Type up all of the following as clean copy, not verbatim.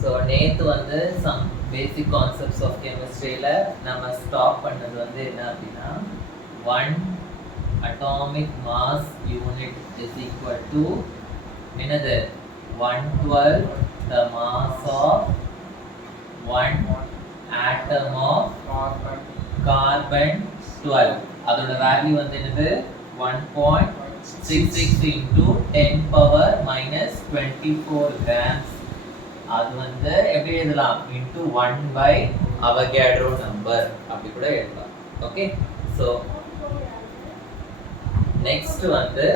So நேற்று வந்து some basic concepts of கெமிஸ்ட்ரியில் நம்ம ஸ்டாப் பண்ணது வந்து என்ன அப்படின்னா 1 atomic mass unit is equal to என்னது 1/12 the mass of one atom of carbon 12. அதோட வேல்யூ வந்து என்னது 1.66 into 10 power minus 24 grams. அது வந்து எப்படி எழுதலாம் into 1 by Avogadro number அப்படி கூட எழுதலாம். ஓகே, ஸோ நெக்ஸ்ட் வந்து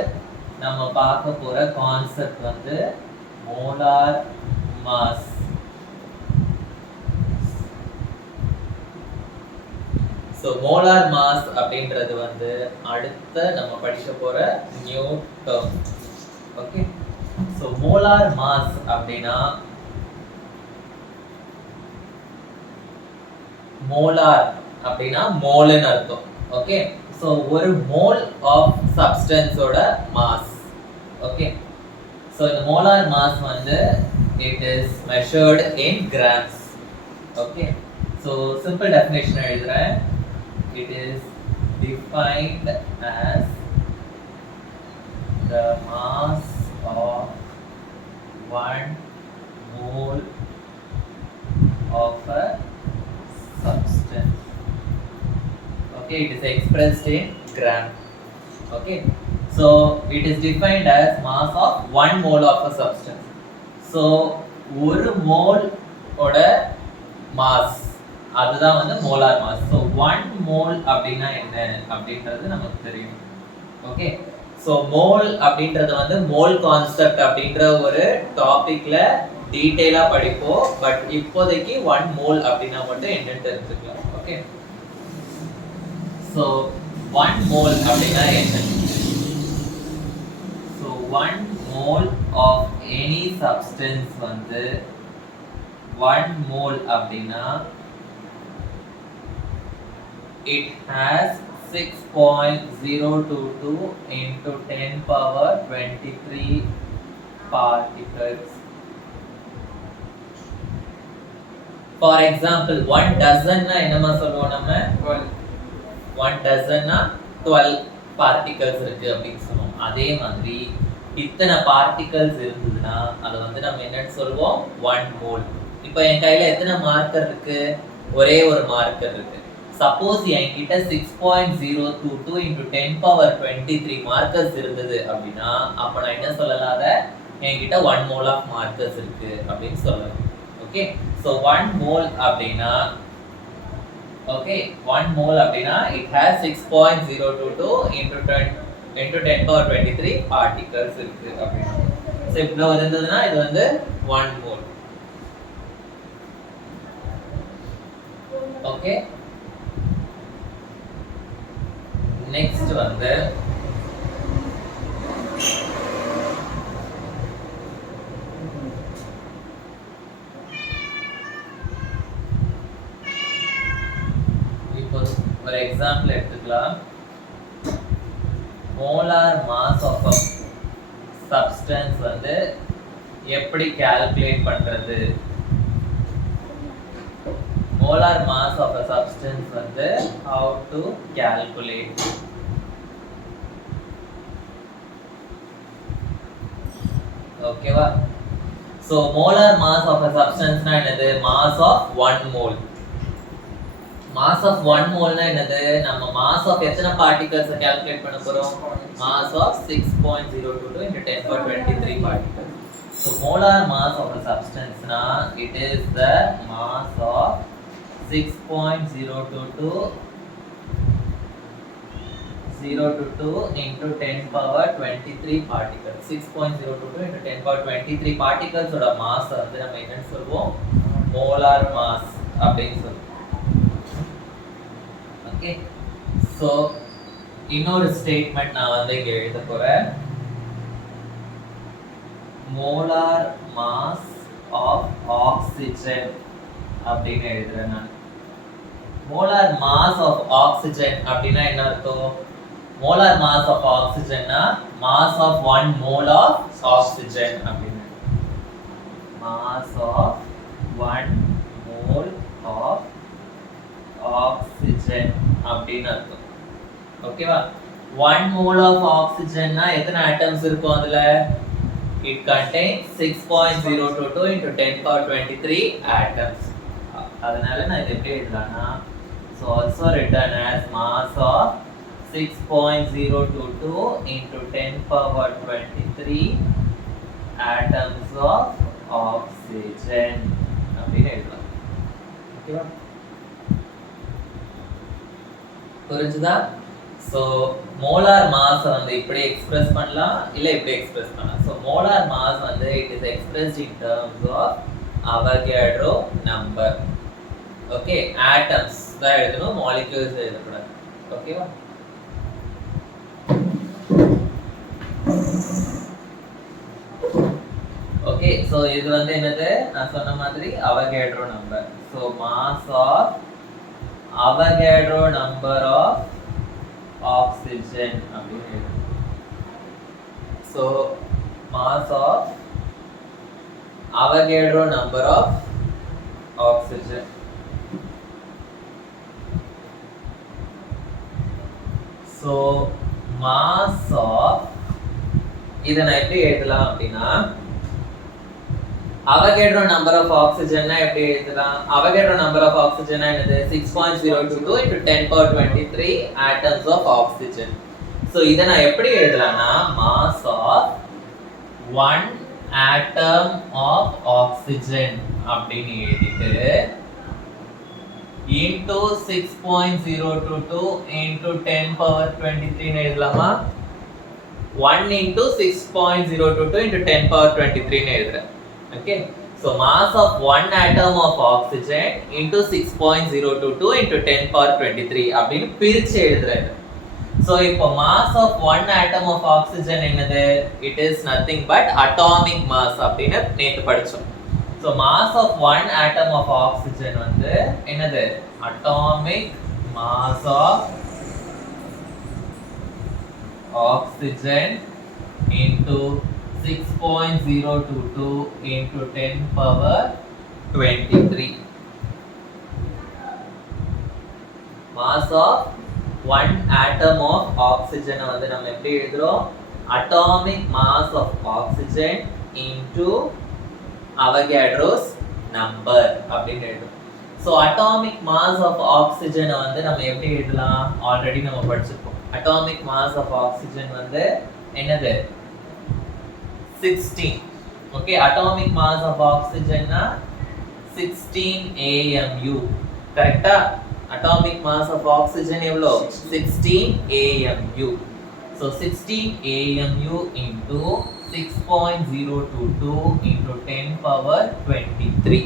நம்ம பார்க்க போற கான்செப்ட் வந்து molar mass. So molar mass அப்படின்றது வந்து அடுத்த நம்ம படிக்க போற new term. Okay, so molar மாஸ் அப்படின்னா மோலார் அப்படின்னா மோல்னு அர்த்தம். ஓகே, ஸோ ஒரு மோல் ஆஃப் சப்ஸ்டன்ஸோட மாஸ். ஓகே, ஸோ இந்த மோலார் மாஸ் வந்து it is measured in grams. Okay, so simple definition எழுதுறேன். It is defined as the mass of 1 mole of a substance. Okay, it is expressed in gram. Okay, so it is defined as mass of 1 mole of a substance. So ஒரு mole ஓட mass அதுதான் வந்து molar mass. So 1 mole அப்படின்னா என்ன அப்படின்றது நமக்கு தெரியும். Okay, so mole அப்படின்றது வந்து மோல் கான்செப்ட் அப்படின்ற ஒரு டாபிக்ல டீட்டெயிலா படிப்போம். பட் இப்போதைக்கு 1 மோல் அப்படின்னா மட்டும் என்னன்னு தெரிஞ்சுக்கலாம். ஓகே, ஸோ 1 மோல் அப்படின்னா என்ன? So 1 mole of any substance வந்து 1 மோல் அப்படின்னா it has 6.022 into 10 power 23 particles. For example, 1 dozen na என்னமா சொல்லுவோம் நம்ம 1 dozen na 12 particles இருக்கு அப்படின்னு சொல்லுவோம். அதே மாதிரி இத்தனை particles இருந்ததுன்னா அதை வந்து நம்ம என்னன்னு சொல்லுவோம் 1 mole. இப்போ என் கையில எத்தனை மார்க்கர் இருக்கு? ஒரே ஒரு மார்க்கர் இருக்கு. சப்போஸ் என்கிட்ட 6.022 into 10 power 23 மார்க்கர்ஸ் இருந்தது அப்படின்னா அப்ப நான் என்ன சொல்லலாம்? அதை என்கிட்ட 1 mole of மார்க்கர்ஸ் இருக்கு அப்படின்னு சொல்லலாம். ஓகே, ஸோ 1 mole அப்படின்னா ஓகே 1 mole அப்படின்னா it has 6.022 into 10 power 23 particles இருக்கு அப்படின்னா. ஸோ இவ்வளோ இருந்ததுன்னா இது வந்து 1 mole. ஓகே, நெக்ஸ்ட் வந்து இப்போ ஒரு எக்ஸாம்பிள் எடுத்துக்கலாம். Molar mass of a substance வந்து எப்படி கால்குலேட் பண்றது? molar mass of a substance வந்து how to calculate? ஓகேவா? so molar mass of a substance னா என்னது? mass of 1 mole. mass of 1 mole னா என்னது? நம்ம mass of எத்தனை particles calculate பண்ண போறோம்? mass of 6.022 into 10 power 23 particles. so molar mass of a substance na it is the mass of 6.022 into 10 power 23 particles. 6.022 into 10 power 23 particles ஓட mass வந்து நம்ம என்னன்னு சொல்வோம்? molar mass அப்படின்னு சொல்லுவோம். ஓகே, ஸோ இன்னொரு ஸ்டேட்மெண்ட் நான் வந்து இங்க எழுத போறேன். molar mass of oxygen அப்படின்னு எழுதுறேன் நான். molar mass of oxygen அப்படின்னா என்ன அர்த்தம்? molar mass of oxygen னா mass of 1 mole of oxygen அப்படின்னு. mass of 1 mole of oxygen அப்படின்னு அர்த்தம். ஓகேவா? 1 mole of oxygen னா எத்தனை atoms இருக்கும் அதுல? It contains 6.022 into 10 power 23 atoms. அதனால நான் இதை எப்படி எழுதலாம்னா, so also written as mass of 6.022 into 10 power 23 atoms of oxygen அப்படின்னு எழுதலாம். ஓகேவா? புரிஞ்சுதா? ஸோ மோலார் மாஸ் வந்து இப்படி எக்ஸ்பிரஸ் பண்ணலாம், இல்லை இப்படி எக்ஸ்பிரஸ் பண்ணலாம். ஸோ மோலார் மாஸ் வந்து it is expressed in terms of Avogadro number. Okay, atoms தான் எழுதணும், மாலிக்யூல்ஸ் எழுதக்கூடாது. ஓகேவா? ஓகே, ஸோ இது வந்து என்னது, நான் சொன்ன மாதிரி Avogadro number. So mass of Avogadro number of oxygen அப்படின்னு. So mass of Avogadro number of oxygen. So mass of இதை நான் எப்படி எழுதலாம் அப்படின்னா, Avogadro number of oxygen னா எப்படி எழுதலாம்? Avogadro number of oxygen னா என்னது? 6.022 into 10 power 23 atoms of oxygen. So இதை நான் எப்படி எழுதலாம்னா, mass of 1 atom of oxygen அப்படின்னு எழுதிட்டு into 6.022 into 10 power 23 னு எழுதலாமா? 1 into 6.022 into 10 power 23 னு எழுதுறேன். Okay, so mass of 1 atom of oxygen into 6.022 into 10 power 23 அப்படின்னு பிரிச்சு எழுதுறேன். So இப்போ mass of 1 atom of oxygen என்னது? It is nothing but atomic mass அப்படின்னு நேத்து படிச்சோம். So mass of 1 atom of oxygen வந்து என்னது? Atomic mass of oxygen into 6.022 into 10 power 23. Mass of 1 atom of oxygen வந்து நம்ம எப்படி எழுதுறோம்? Atomic mass of oxygen into Avogadro's number அப்படின்னு எழுதுறோம். So atomic mass of oxygen வந்து நம்ம எப்படி எழுதலாம்? ஆல்ரெடி நம்ம படிச்சிருக்கோம். Atomic mass of oxygen வந்து என்னது? 16. Okay, atomic mass of oxygen na 16 AMU. Correcta? Atomic mass of oxygen evlo 16 AMU. So 16 AMU into 6.022 into 10 power 23.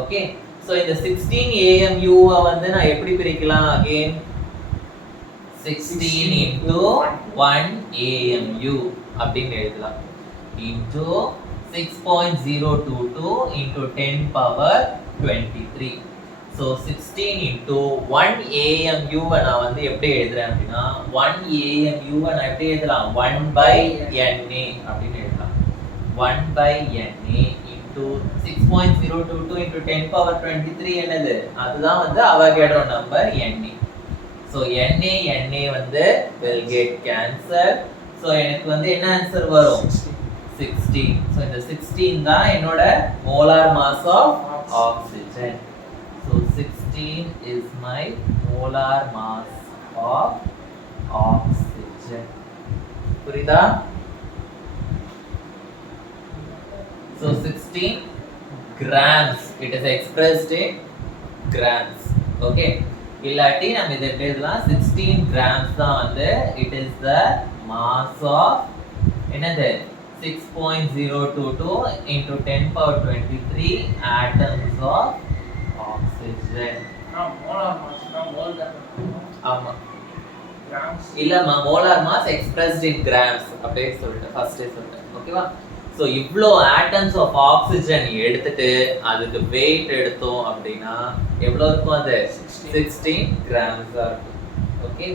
Okay, so இந்த 16 AMU வந்து நான் எப்படி பிரிக்கலாம்? Again 16 into 1 AMU அப்படின்னு எழுதலாம். Into 6.022 into 10 power 23. So 16 into 1 AMU நான் வந்து எப்படி எழுதுறேன் அப்படின்னா, 1 AMU நான் எப்படி எழுதலாம்? 1 by NA அப்படின்னு எழுதலாம். 1 by NA into 6.022 into 10 power 23 என்னது? அதுதான் வந்து Avogadro number NA. So NA NA வந்து will get cancelled. So எனக்கு வந்து என்ன ஆன்சர் வரும்? 16. So இந்த 16 தான் என்னோட molar mass of oxygen. So 16 is my molar mass of oxygen. புரியுதா? So 16 grams. It is expressed in grams. Okay. இல்லாட்டி நம்ம இதை எப்படி எழுதலாம்? 16 grams தான் வந்து it is the mass of என்னது? 6.022 into 10 power 23 atoms of oxygen. molar mass na mole da. ஆமா. Grams. இல்லம்மா, molar mass expressed in grams அப்படியே சொல்லிட்டேன், ஃபர்ஸ்டே சொல்லிட்டேன். ஓகேவா? ஸோ இவ்வளோ ஆட்டம்ஸ் ஆஃப் ஆக்சிஜன் எடுத்துட்டு அதுக்கு வெயிட் எடுத்தோம் அப்படின்னா எவ்வளோ இருக்கும்? அது 16 கிராம்ஸ் தான் இருக்கும். ஓகே,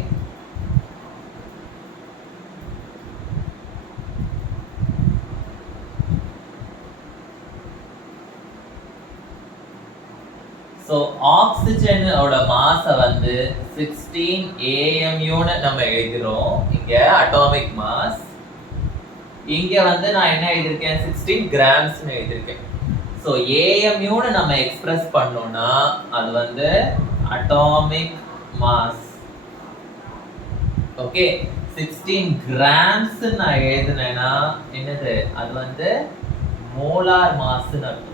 ஸோ ஆக்சிஜனோட மாஸை வந்து 16 AMUன்னு நம்ம எழுதுறோம். இங்க அட்டாமிக் மாஸ். இங்க வந்து நான் என்ன எழுதிருக்கேன், 16 கிராம்ஸ்னு எழுதிருக்கேன். ஸோ AMUன்னு நம்ம எக்ஸ்பிரஸ் பண்ணோம்னா அது வந்து அட்டாமிக் மாஸ். ஓகே, 16 கிராம்ஸ் நான் எழுதுனேன்னா என்னது, அது வந்து மோலார் மாஸ்ன்னு அர்த்தம்.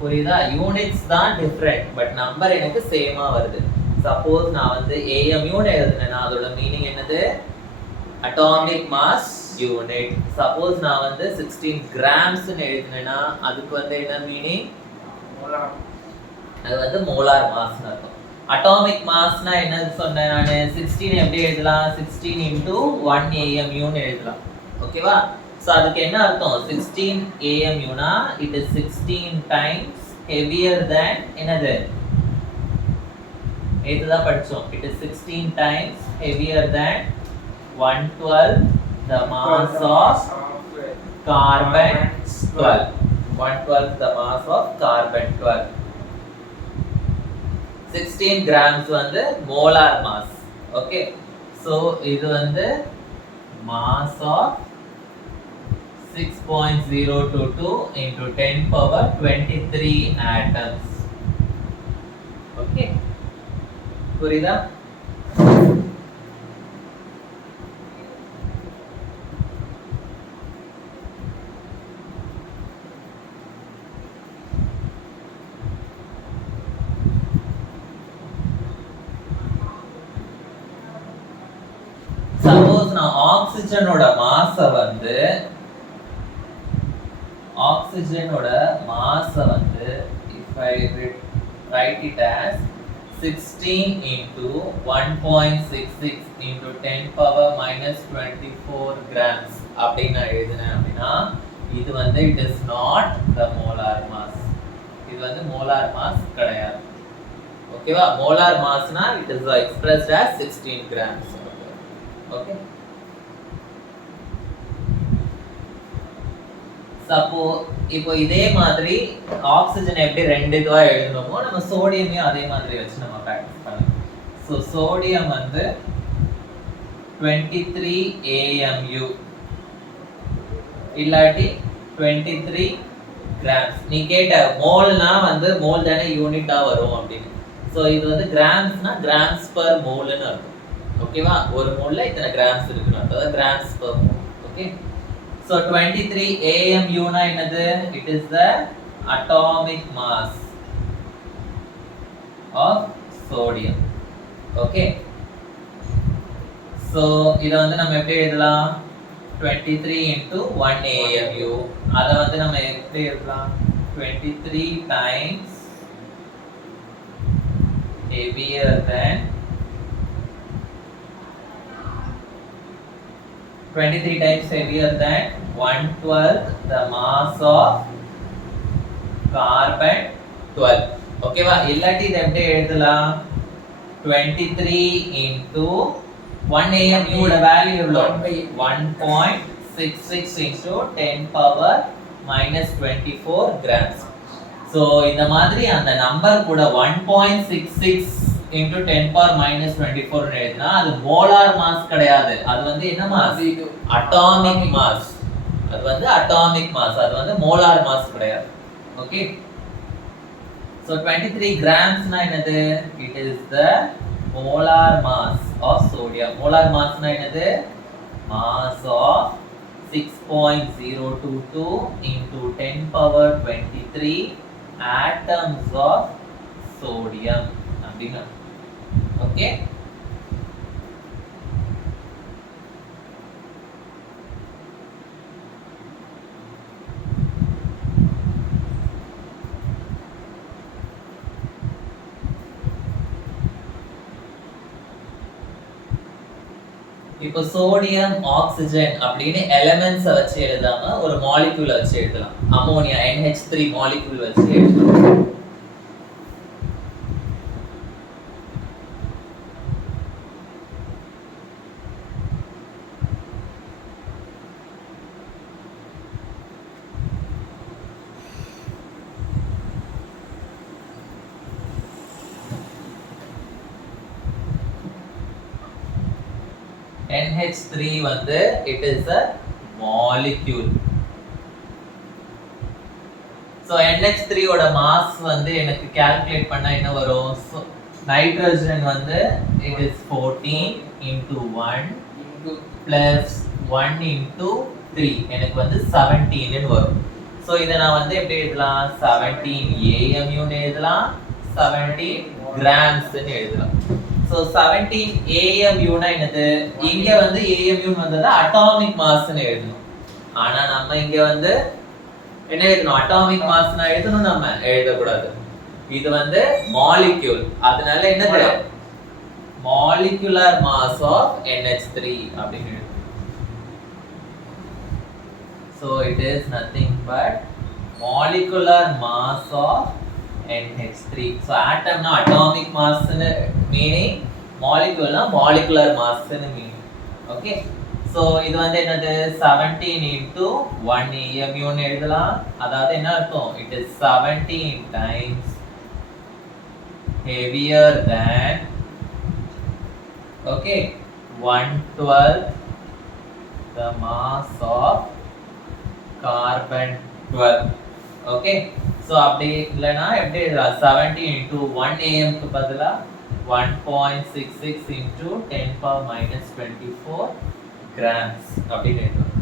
புரியுதா? யூனிட்ஸ் தான் டிஃப்ரெண்ட், பட் நம்பர் எனக்கு சேமா வருது. சப்போஸ் நான் வந்து AMUன்னு எழுதுனேன்னா அதோட மீனிங் என்னது, அட்டாமிக் மாஸ் யூனிட். சப்போஸ் நான் வந்து 16 கிராம்ஸ்னு எழுதுனேன்னா அதுக்கு வந்து என்ன மீனிங், மோலார். அது வந்து மோலார் மாஸ்னு அர்த்தம். அட்டாமிக் மாஸ்னா என்ன சொன்னேன் நான், 16 எப்படி எழுதலாம், 16 into 1 AMUன்னு எழுதலாம். ஓகேவா? ஸோ அதுக்கு என்ன அர்த்தம், 16 AMUனா it is 16 times heavier than என்னது, இதுதான் படிச்சோம். it is 16 times heavier than 112 the mass of carbon 12. 112 the mass of carbon 12. 16 grams வந்து மோலார் மாஸ். ஓகே, ஸோ இது வந்து mass of 6.022 into 10 power 23 atoms. Okay, புரியுதா? சப்போஸ் நான் ஆக்சிஜனோட மாஸை வந்து if I write it as 16 into 1.66 into 10 power minus 24 grams அப்படின்னு நான் எழுதினேன் அப்படின்னா இது வந்து it is not the molar mass. இது வந்து மோலார் மாஸ் கிடையாது. ஓகேவா? மோலார் மாஸ்னா it is expressed as 16 grams. Okay, இப்போ இதே மாதிரி ஆக்சிஜன் எப்படி ரெண்டு இதுவா எழுதணுமோ நம்ம சோடியமையும் அதே மாதிரி வச்சு நம்ம பிராக்டிஸ் பண்ணலாம். ஸோ சோடியம் வந்து 23 AMU இல்லாட்டி 23 கிராம்ஸ். நீ கேட்ட மோல்னா வந்து மோல் தானே யூனிட்டா வரும் அப்படின்னு. ஸோ இது வந்து கிராம்ஸ்னா கிராம்ஸ் பர் மோல்னு அர்த்தம். ஓகேவா? ஒரு மோல்ல இத்தனை கிராம்ஸ் இருக்குன்னு அர்த்தம், grams per mole. Okay, so 23 AMU na என்னது, it is the atomic mass of sodium. okay, so இத வந்து நம்ம எப்படி எழுதலாம், 23 into 1 AMU. அத வந்து நம்ம எப்படி எழுதலாம், 23 times heavier than 23 times heavier than 112 the mass of carbon 12. ஓகேவா? இல்லாட்டி இத எப்படி எழுதலாம், 23 into 1 AMU ஓட வேல்யூ எவ்வளவு, 1.66 into 10 power minus 24 grams. so இந்த மாதிரி அந்த நம்பர் கூட 1.66 into 10 power minus 24 னு எழுதினா அது மோலார் மாஸ் கிடையாது. அது வந்து என்ன மாஸ், அட்டாமிக் மாஸ். அது வந்து அட்டாமிக் மாஸ், அது வந்து மோலார் மாஸ் கிடையாது. ஓகே, so 23 grams னா என்னது, it is the molar mass of sodium. molar mass னா என்னது, mass of 6.022 into 10 power 23 atoms of sodium அப்படினா. ஓகே, இப்போ சோடியம் ஆக்சிஜன் அப்படின்னு எலிமெண்ட்ஸை வச்சு எழுதாம ஒரு மாலிக்யூலை வச்சு எழுதலாம். அமோனியா NH3 மாலிக்யூல் வச்சு எழுதலாம். NH3 வந்து it is a molecule. So NH3 ஓட மாஸ் வந்து எனக்கு கால்குலேட் பண்ணா என்ன வரும்? So நைட்ரஜன் வந்து it is 14 into 1 into plus 1 into 3 எனக்கு வந்து 17 ன்னு வரும். So இத நான் வந்து எப்படி எழுதலாம்? 17 AMU ன்னு எழுதலாம், 17 grams ன்னு எழுதலாம். So 17 AMU னா என்னது? இங்க வந்து AMU ன்னு வந்தது அட்டாமிக் மாஸ் ன்னு எழுதணும். ஆனா நம்ம இங்க வந்து என்ன எழுதணும்? அட்டாமிக் மாஸ் நான் எழுதணும், நம்ம எழுத கூடாது. இது வந்து மாலிக்யூல். அதனால என்னது? molecular mass of NH3 அப்படின்னு எழுதணும். So it is nothing but molecular mass of NH3. So atom na atomic mass னு meaning, molecule na molecular mass னு meaning. Okay. So இது வந்து என்னது? 17 into 1 AMU னு எழுதலாம். அதாவது என்ன அர்த்தம்? It is 17 times heavier than, okay, 1/12 the mass of carbon 12. Okay, so அப்படி இல்லனா எப்படி எழுதலாம்? 17 into 1 AM க்கு பதிலா 1.66 into 10 power minus 24 grams அப்படின்னு எழுதலாம்.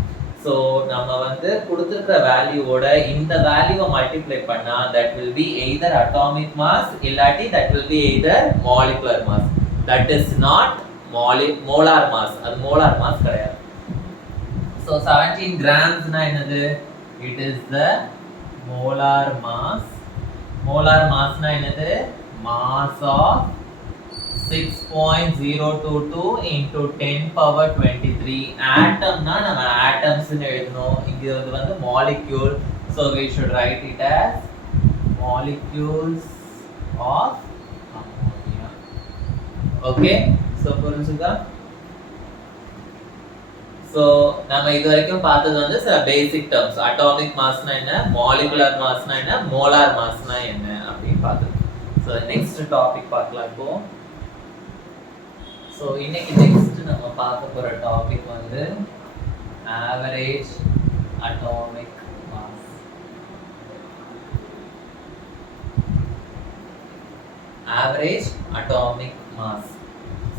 So நம்ம வந்து கொடுத்திருக்கிற வேல்யூவோட இந்த வேல்யூவை மல்டிப்ளை பண்ணா that will be either atomic mass இல்லாட்டி that will be either molecular mass. That is not molar mass. அது molar mass கிடையாது. So 17 grams na என்னது? It is the molar mass. Molar mass na என்னது? Mass of 6.022 into 10 power 23. Atom na நம்ம atoms னு எழுதணும். இங்க இது வந்து molecule. So we should write it as molecules of ammonia. Okay, so புரிஞ்சுதா? So நம்ம இது வரைக்கும் பார்த்தது வந்து சில பேசிக் டர்ம்ஸ். அட்டாமிக் மாஸ்னா என்ன, மாலிகுலர் மாஸ்னா என்ன, மோலார் மாஸ்னா என்ன அப்படி பார்த்தது. So next டாபிக் பார்க்கலாம் இப்போ. So இன்னைக்கு நெக்ஸ்ட் நம்ம பார்க்க போற டாபிக் வந்து average atomic mass. Average atomic mass.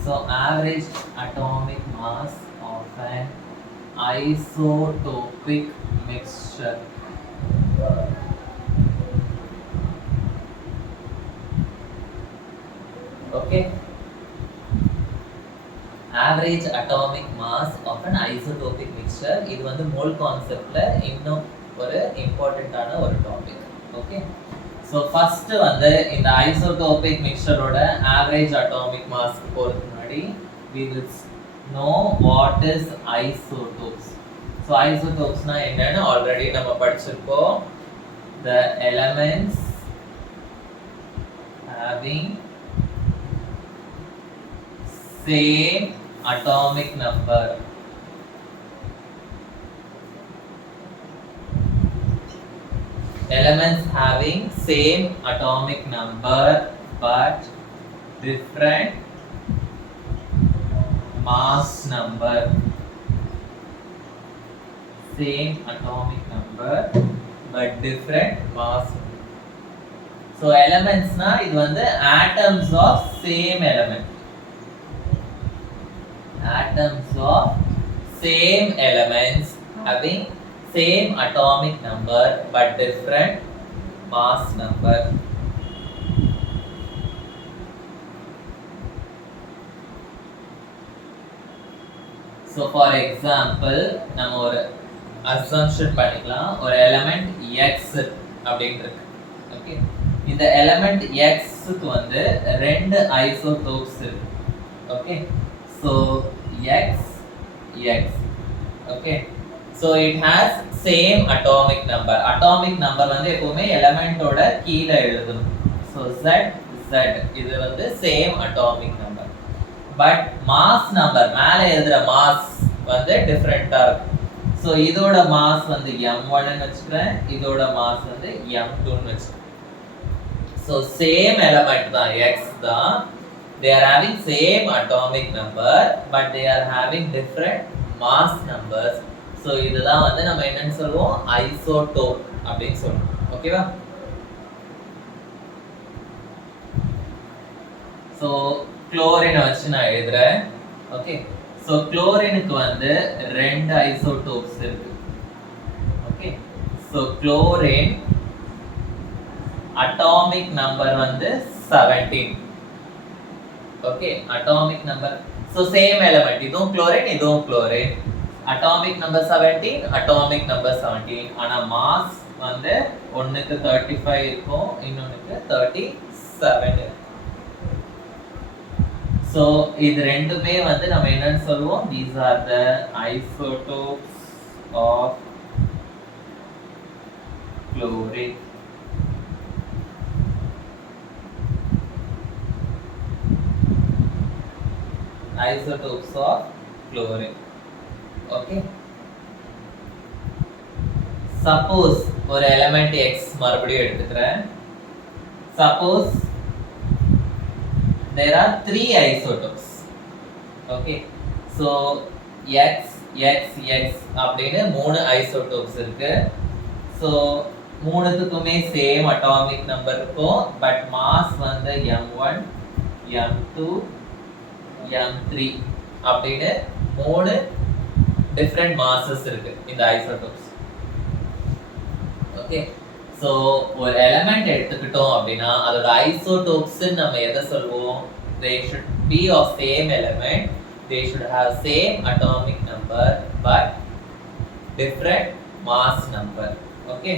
So average atomic mass of an isotopic mixture. Okay. Average atomic mass of an isotopic mixture. இது வந்து மோல் கான்செப்ட்ல இன்னும் ஒரு இம்பார்ட்டன்ட்டான ஒரு டாபிக். ஓகே. So first வந்து இந்த isotopic mixture ஓட average atomic mass போறதுக்கு முன்னாடி we will know what is isotopes. So isotopes னா என்னன்னு ஆல்ரெடி நம்ம படிச்சிருக்கோம். The elements having same atomic number. Elements having same atomic number but different mass number. Same atomic number but different mass. So elements na இது வந்து atoms of same element. Atoms of same elements having same atomic number but different mass number. So for example நம்ம ஒரு assumption பண்ணிக்கலாம். ஒரு element x அப்படினு இருக்கு. Okay. இந்த element x க்கு வந்து ரெண்டு isotopes இருக்கு. Okay. So x x. Okay. So it has same atomic number. Atomic number வந்து எப்பவுமே element ஓட கீழ எழுதணும். So z z இது வந்து same atomic number. But mass number மேல எழுதுற mass வந்து டிஃபரண்டா இருக்கும். So இதோட mass வந்து m1 ன்னு வெச்சுக்கிறேன். இதோட mass வந்து m2 ன்னு வெச்சுக்கிறேன். So same element தான் x தான். they are having same atomic number but they are having different mass numbers. So இதுதான் வந்து நம்ம என்னன்னு சொல்லுவோம் ஐசோடோப் அப்படின்னு சொல்றோம். ஓகேவா? So chlorine வச்சு நான் எழுதுறேன். ஓகே. So chlorine-க்கு வந்து ரெண்டு ஐசோடோப்ஸ் இருக்கு. Okay. So chlorine atomic number வந்து 17. Okay, atomic number. So same element. இதுவும் chlorine, இதுவும் chlorine. Atomic number 17, atomic number 17. ஆனா mass வந்து ஒண்ணுக்கு 35 இருக்கும், இன்னொன்னுக்கு 37. So இது ரெண்டுமே வந்து நம்ம என்னன்னு சொல்லுவோம்? These are the isotopes of chlorine. Isotopes of chlorine. Okay. Suppose ஒரு element X மறுபடியும் எடுத்துக்கிறேன். Suppose there are 3 isotopes. Okay. So X, X, X அப்படின்னு 3 isotopes இருக்கு. So மூணுத்துக்குமே சேம் அட்டாமிக் நம்பர் இருக்கும், பட் மாஸ் வந்து M1, M2, M3 அப்படின்னு 3 different masses இருக்கு இந்த ஐசோடோப்ஸ். ஓகே. சோ ஒரு எலிமெண்ட் எடுத்துக்கிட்டோம் அப்படின்னா அதோட ஐசோடோப்ஸ் நம்ம எதை சொல்வோம்? they should be of same element, they should have same atomic number but different mass number. Okay.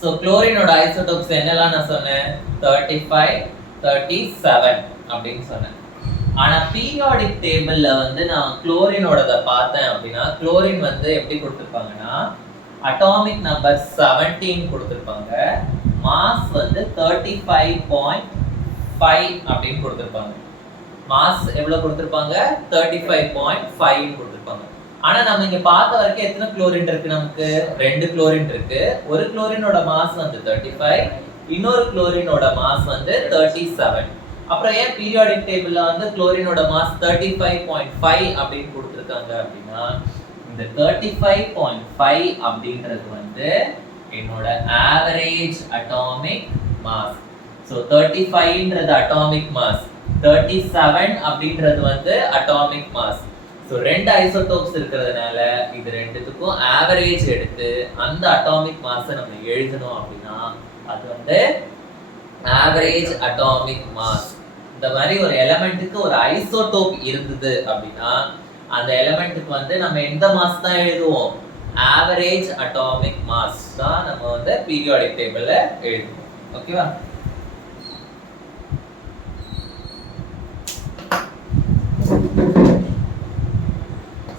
So chlorine ஓட isotopes என்னலாம் நான் சொன்னேன்? 35, 37 அப்படின்னு சொன்னேன். ஆனா பீரியாடிக் டேபிள்ல வந்து நான் chlorine ஓடத பார்த்தேன் அப்படின்னா chlorine வந்து எப்படி கொடுத்திருப்பாங்கன்னா அட்டாமிக் நம்பர் 17 கொடுத்திருப்பாங்க, மாஸ் வந்து 35.5 அப்படின்னு கொடுத்திருப்பாங்க. மாஸ் எவ்வளவு கொடுத்திருப்பாங்க? 35.5 கொடுத்திருப்பாங்க. ஆனா நம்ம இங்க பார்த்த வரைக்கும் எத்தனை குளோரின் இருக்கு? நமக்கு ரெண்டு குளோரின் இருக்கு. ஒரு குளோரினோட மாஸ் வந்து 35, இன்னொரு குளோரினோட மாஸ் வந்து 37. அப்புறம் ஏன் பீரியாடிக் டேபிள்ல வந்து குளோரினோட மாஸ் 35.5 அப்படின்னு கொடுத்திருக்காங்க அப்படின்னா இந்த 35.5 அப்படின்றது வந்து என்னோட ஆவரேஜ் அட்டாமிக் மாஸ். சோ 35ன்றது அட்டாமிக் மாஸ், 37 அப்படின்றது வந்து அட்டாமிக் மாஸ். சோ ரெண்டு ஐசோடோப்ஸ் இருக்கிறதுனால இது ரெண்டுத்துக்கும் ஆவரேஜ் எடுத்து அந்த அட்டாமிக் மாஸை நம்ம எழுதணும் அப்படின்னா அது வந்து ஆவரேஜ் அட்டாமிக் மாஸ். இந்த மாதிரி ஒரு எலிமெண்ட்டுக்கு ஒரு ஐசோடோப் இருந்தது அப்படின்னா அந்த எலிமெண்ட்டுக்கு வந்து நம்ம எந்த மாஸ் தான் எழுதுவோம்? ஆவரேஜ் அட்டாமிக் மாஸ் தான் நம்ம வந்து பீரியாடிக் டேபிள்ல எழுதுவோம். ஓகேவா?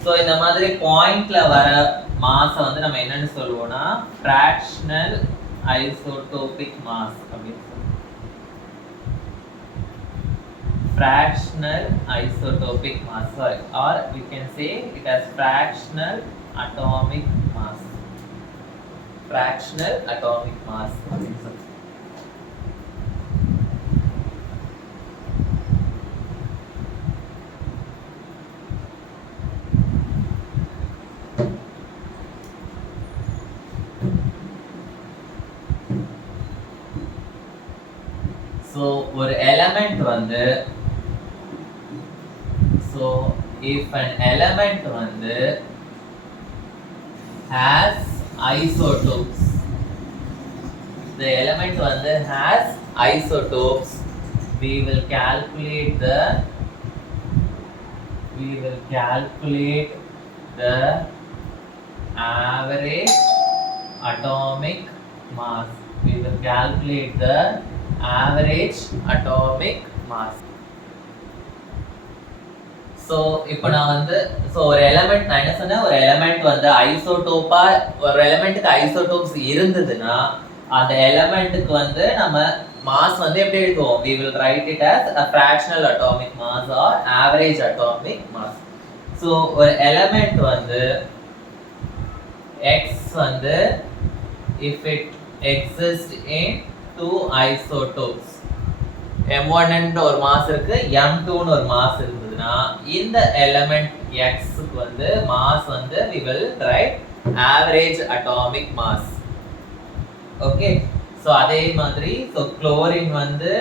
சோ இந்த மாதிரி பாயிண்ட்ல வர மாஸ் வந்து நம்ம என்னன்னு சொல்லுவோம்னா ஃபிராக்ஷனல் ஐசோடோபிக் மாஸ் அப்படின்னு சொல்லுவோம். Fractional isotopic mass, sorry, or we can say it as fractional atomic mass. Fractional atomic mass. So ஒரு element வந்து so if an element வந்து has isotopes, the element வந்து has isotopes, we will calculate the average atomic mass. We will calculate the average atomic mass. So இப்போ நான் வந்து ஒரு element நான் என்ன சொன்னேன், ஒரு எலிமெண்ட் வந்து ஐசோடோப்பா ஒரு எலிமெண்ட்டுக்கு ஐசோடோப்ஸ் இருந்ததுன்னா அந்த எலிமெண்ட்டுக்கு வந்து நம்ம மாஸ் வந்து எப்படி எழுதுவோம்? we will write it as a fractional atomic mass or average atomic mass. So ஒரு எலிமெண்ட் வந்து X வந்து if it exists in two isotopes M1 ன்ற ஒரு மாஸ் இருக்கு M2 ன்னு ஒரு மாஸ் இருந்ததுன்னா இந்த எலிமெண்ட் X க்கு வந்து மாஸ் வந்து we will write average atomic mass. Okay, so அதே மாதிரி சோ குளோரின் வந்து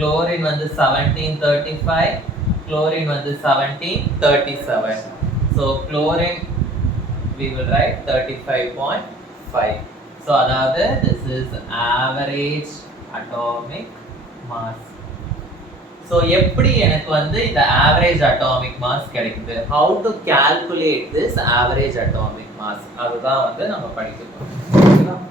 1735, chlorine வந்து 1737. So chlorine we will write 35.5. So அதாவது this is average atomic mass. So எப்படி எனக்கு வந்து இந்த average atomic mass கிடைக்குது? How to calculate this average atomic mass? அதுதான் வந்து நம்ம படிக்க போறோம்.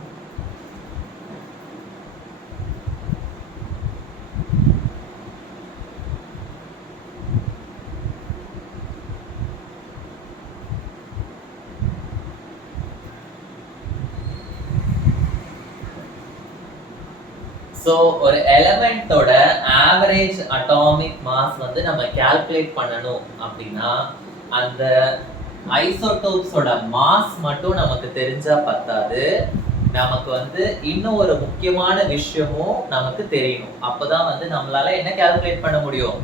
ஸோ ஒரு எலமெண்டோட ஆவரேஜ் அட்டாமிக் மாஸ் வந்து நம்ம கால்குலேட் பண்ணணும் அப்படின்னா அந்த ஐசோடோப்ஸோட மாஸ் மட்டும் நமக்கு தெரிஞ்சா பத்தாது, நமக்கு வந்து இன்னும் ஒரு முக்கியமான விஷயமும் நமக்கு தெரியணும். அப்பதான் வந்து நம்மளால என்ன கால்குலேட் பண்ண முடியும்,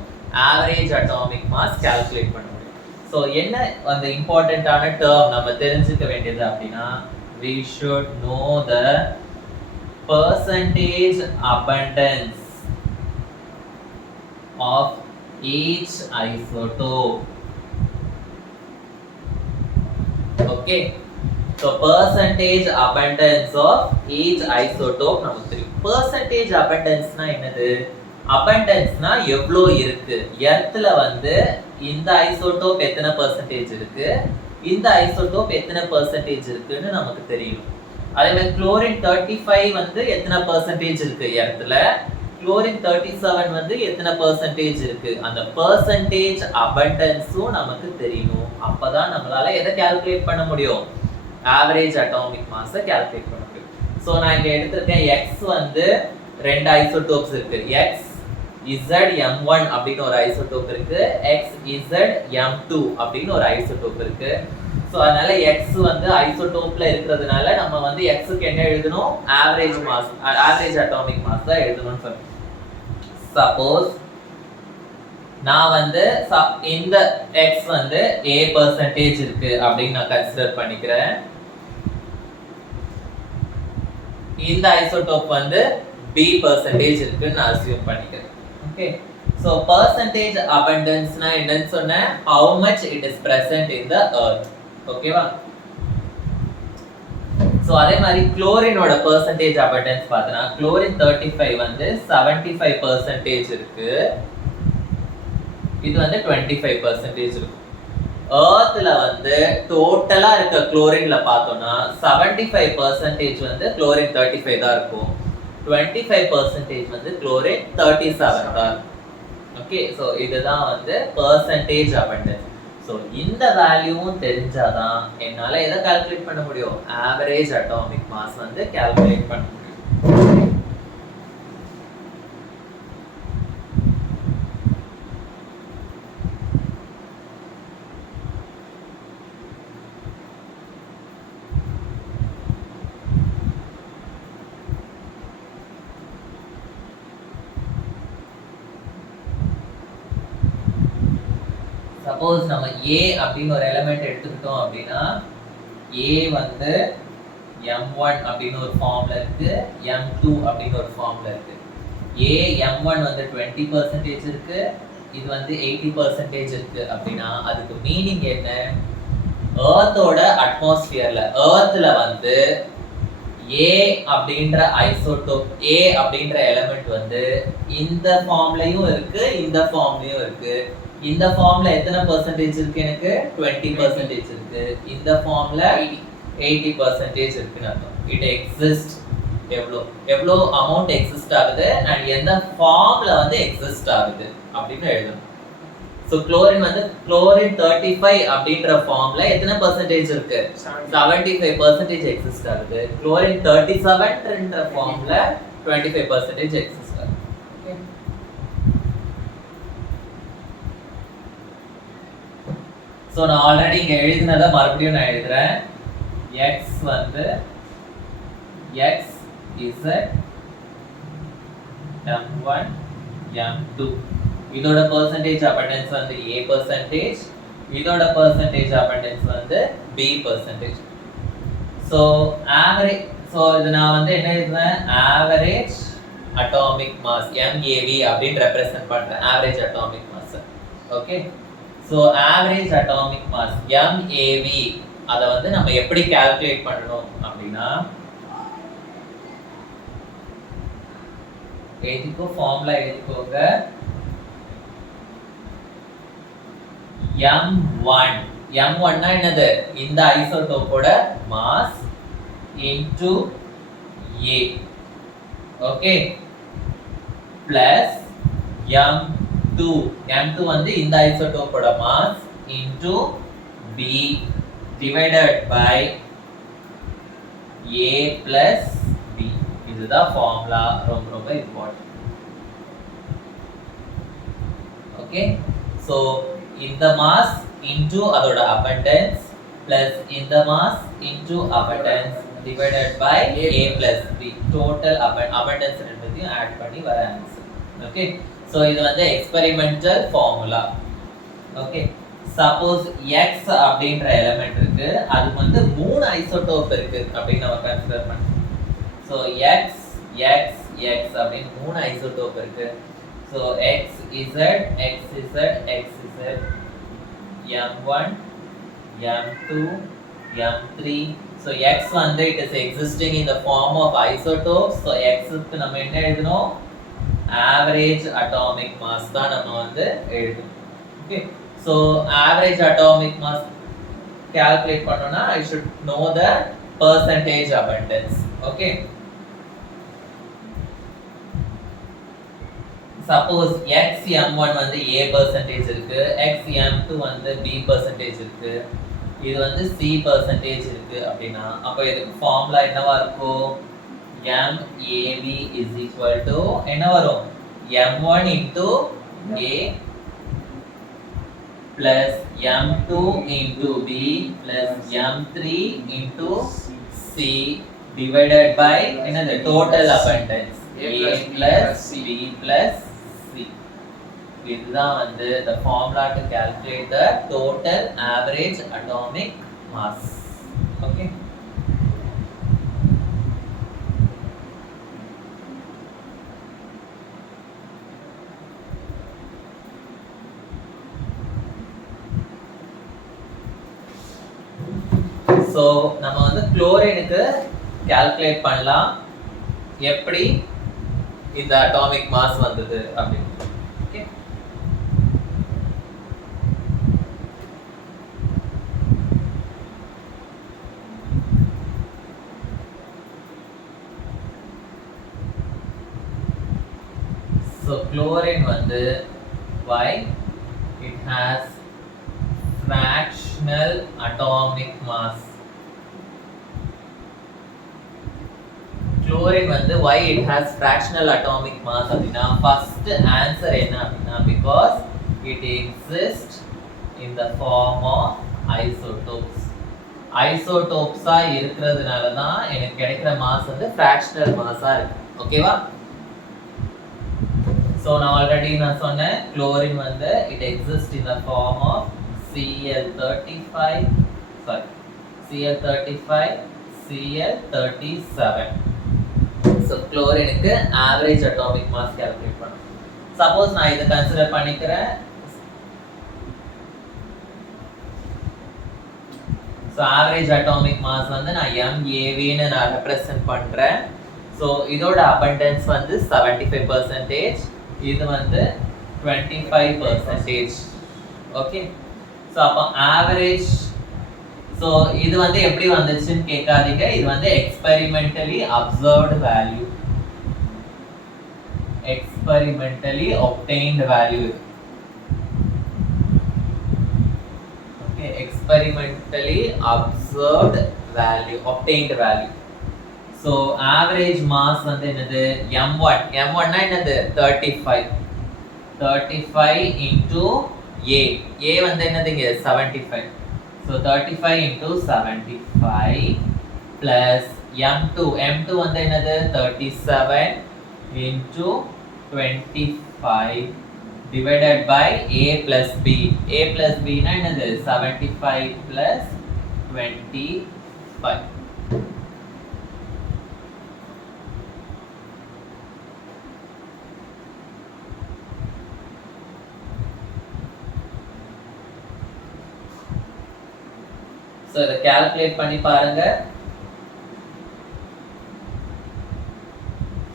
ஆவரேஜ் அட்டாமிக் மாஸ் கால்குலேட் பண்ண முடியும். ஸோ என்ன அந்த இம்பார்ட்டண்ட்டான டேர்ம் நம்ம தெரிஞ்சுக்க வேண்டியது அப்படின்னா we should know the percentage abundance of each isotope. Okay, so percentage abundance of each isotope நமக்கு தெரியும். percentage abundance னா என்னது? abundance னா எவ்வளவு இருக்கு, எர்த்ல வந்து இந்த ஐசோடோப் எத்தனை percentage இருக்கு, இந்த ஐசோடோப் எத்தனை percentage இருக்குன்னு நமக்கு தெரியும். அதே மாதிரி குளோரின் 35 வந்து எத்தனை percentage இருக்கு எர்த்ல, குளோரின் 37 வந்து எத்தனை percentage இருக்கு, அந்த percentage abundance-உம் நமக்கு தெரியணும். அப்பதான் நம்மளால எதை கால்குலேட் பண்ண முடியும், ஆவரேஜ் அட்டாமிக் மாஸை கால்குலேட் பண்ண முடியும். சோ நான் இங்க எடுத்திருக்கேன் X வந்து ரெண்டு ஐசோடோப்ஸ் இருக்கு, XZM1 அப்படின்னு ஒரு ஐசோடோப் இருக்கு, XZM2 அப்படின்னு ஒரு ஐசோடோப் இருக்கு. சோ அதனால X வந்து ஐசோடோப்ல இருக்கிறதுனால நம்ம வந்து X க்கு என்ன எழுதணும், average mass, average atomic mass தான் எழுதணும்னு சொல்றேன். சப்போஸ் நான் வந்து இந்த X வந்து A% இருக்கு அப்படின்னு நான் கன்சிடர் பண்ணிக்கிறேன், இந்த ஐசோடோப் வந்து B% இருக்குன்னு நான் அஸ்யூம் பண்ணிக்கிறேன். ஓகே, சோ percentage abundance னா என்னன்னு சொன்னேன், how much it is present in the earth. ஓகேவா? சோ அதே மாதிரி குளோரினோட percentage abundance பார்த்தனா குளோரின் 35 வந்து 75% இருக்கு, இது வந்து 25% இருக்கும். எர்த்ல வந்து டோட்டலா இருக்க குளோரின்ல பார்த்தோம்னா 75% வந்து குளோரின் 35 தான் இருக்கும், 25% வந்து குளோரின் 37 தான். ஓகே, சோ இதுதான் வந்து percentage abundance. சோ இந்த வேல்யூவும் தெரிஞ்சாதான் என்னால எதை கால்குலேட் பண்ண முடியும், ஆவரேஜ் அட்டாமிக் மாஸ் வந்து கால்குலேட் பண்ண முடியும். சப்போஸ் நம்ம A அப்படின்னு ஒரு எலிமெண்ட் எடுத்துக்கிட்டோம் அப்படின்னா A வந்து M1 அப்படின்னு ஒரு ஃபார்ம்ல இருக்கு, M2 அப்படின்னு ஒரு ஃபார்ம்ல இருக்கு. A M1 வந்து 20% இருக்கு, இது வந்து 80% இருக்கு அப்படின்னா அதுக்கு மீனிங் என்ன, எர்த்தோட அட்மாஸ்பியர்ல எர்த்ல வந்து A அப்படின்ற ஐசோடோப், A அப்படின்ற எலிமெண்ட் வந்து இந்த ஃபார்ம்லயும் இருக்கு, இந்த ஃபார்ம்லயும் இருக்கு. இந்த ஃபார்ம்ல எத்தனை percentage இருக்கு, எனக்கு 20% இருக்கு, இந்த ஃபார்ம்ல 80% இருக்குன்னு அர்த்தம். இட் எக்ஸிஸ்ட், எவ்வளோ அமௌண்ட் எக்ஸிஸ்ட் ஆகுது அண்ட் எந்த ஃபார்ம்ல வந்து எக்ஸிஸ்ட் ஆகுது அப்படின்னு எழுதணும். சோ குளோரின் வந்து குளோரின் 35 அப்படின்ற ஃபார்ம்ல எத்தனை percentage இருக்கு, 75% எக்ஸிஸ்ட் ஆகுது. குளோரின் 37ன்ற ஃபார்ம்ல 25% எக்ஸிஸ்ட் ஆகுது. ஸோ நான் ஆல்ரெடி இங்கே எழுதினதை மறுபடியும் நான் எழுதுறேன். எக்ஸ் வந்து எக்ஸ் இசட் m1 m2 இதோட பெர்சன்டேஜ் அபண்டன்ஸ் வந்து a பெர்சன்டேஜ், இதோட பெர்சன்டேஜ் அபண்டன்ஸ் வந்து b percentage. So average, so இது நான் வந்து என்ன எழுதுவேன், ஆவரேஜ் அட்டாமிக் மாஸ் MAV அப்படின்னு ரெப்ரசன்ட் பண்றேன், average atomic mass. Okay, so average atomic mass MAV அதை வந்து நம்ம எப்படி கால்குலேட் பண்ணணும் அப்படின்னா, எழுதிக்கோ, ஃபார்முலா எழுதிக்கோங்க. M1 னா என்னது, இந்த ஐசோடோப்போட mass into A. Okay, plus M2 வந்து இந்த ஐசோடோப்போட mass into B divided by A plus B. இதுதான் ஃபார்முலா, ரொம்ப ரொம்ப இம்பார்ட்டன்ட். ஓகே, ஸோ இந்த மாஸ் இன்டு அதோட abundance plus இந்த mass into abundance divided by A plus B. Total abundance ரெண்டுத்தையும் ஆட் பண்ணி வர ஆன்சர். ஓகே, ஸோ இது வந்து experimental formula. Okay, suppose x அப்படின்ற எலிமெண்ட் இருக்கு, அது வந்து 3 ஐசோடோப் இருக்கு அப்படின்னு நம்ம கன்சிடர் பண்ணோம். ஸோ x அப்படின்னு 3 ஐசோடோப் இருக்கு. So xz m1 m2 m3. So x வந்து it is existing in the form of isotopes. So x க்கு நம்ம என்ன எழுதணும், average atomic mass தான் நம்ம வந்து எழுதணும். Okay, so average atomic mass calculate பண்ணனும்னா I should know the percentage abundance. Okay, suppose xm1 வந்து a percentage இருக்கு, xm2 வந்து b percentage இருக்கு, இது வந்து c percentage இருக்கு அப்படின்னா, அப்ப இதுக்கு ஃபார்முலா என்னவா இருக்கும், MAV is equal to என்ன வரும், m1 into a plus m2 into b plus m3 into c divided by என்னது, total abundance a plus b plus c. இதுதான் வந்து the formula to calculate the total average atomic mass. Okay, so நம்ம வந்து குளோரினுக்கு calculate பண்ணலாம், எப்படி இந்த atomic mass வந்தது அப்படின்னு. ஓகே, so chlorine வந்து why it has fractional atomic mass. chlorine வந்து why it has fractional atomic mass அப்படினா, first answer என்ன அப்படினா, because it exists in the form of isotopes. isotopes ஆ இருக்கிறதுனால தான் எனக்கு கிடைக்கிற மாஸ் வந்து fractional mass ஆ இருக்கு. ஓகேவா? So நான் ஆல்ரெடி நான் சொன்னேன், chlorine வந்து it exists in the form of Cl35, Cl37. So chlorineக்கு average atomic mass calculate பண்ணணும். Suppose நான் இதை consider பண்ணிக்கிறேன். So average atomic mass வந்து நான் MAV ன்னு நான் represent பண்றேன். So இதோட abundance வந்து 75%, இது வந்து 25%. Okay, so அப்ப average, so இது வந்து எப்படி வந்துச்சுன்னு கேட்காதீங்க, இது வந்து experimentally observed value, experimentally obtained value. Okay, experimentally observed value, obtained value. So average mass வந்து என்னது, m1 னா என்னது, 35 into A வந்து என்னதுங்க 75. So 35 into 75 plus M2 வந்து என்னது 37 into 25 divided by A plus B. A plus B னா என்னது 75 plus 25. So இதை calculate பண்ணி பாருங்க.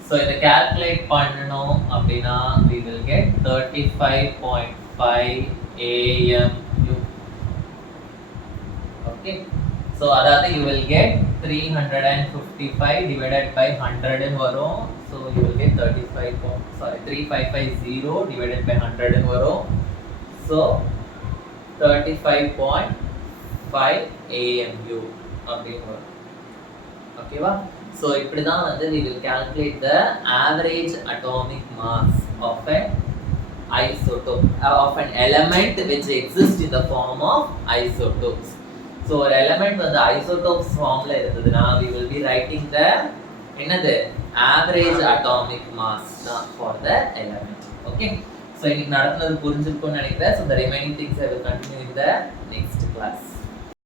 So இதை calculate பண்ணணும் அப்படின்னா we will get 35.5 AMU. Okay. So அதாவது you will get 355 divided by 100 ன்னு வரும். So you will get 3550 divided by 100 ன்னு வரும். So 35.5 AMU அப்படின்னு வரும். ஓகேவா? So இப்படி தான் வந்து we will calculate the average atomic mass of an isotope of an element which exists in the form of isotopes. So ஒரு element வந்து isotopes formல இருந்ததுன்னா we will be writing the என்னது average atomic mass for the element. Okay. So இன்னைக்கு நடத்துனது புரிஞ்சிருக்கும்னு நினைக்கிறேன். So the remaining things I will continue in the next class.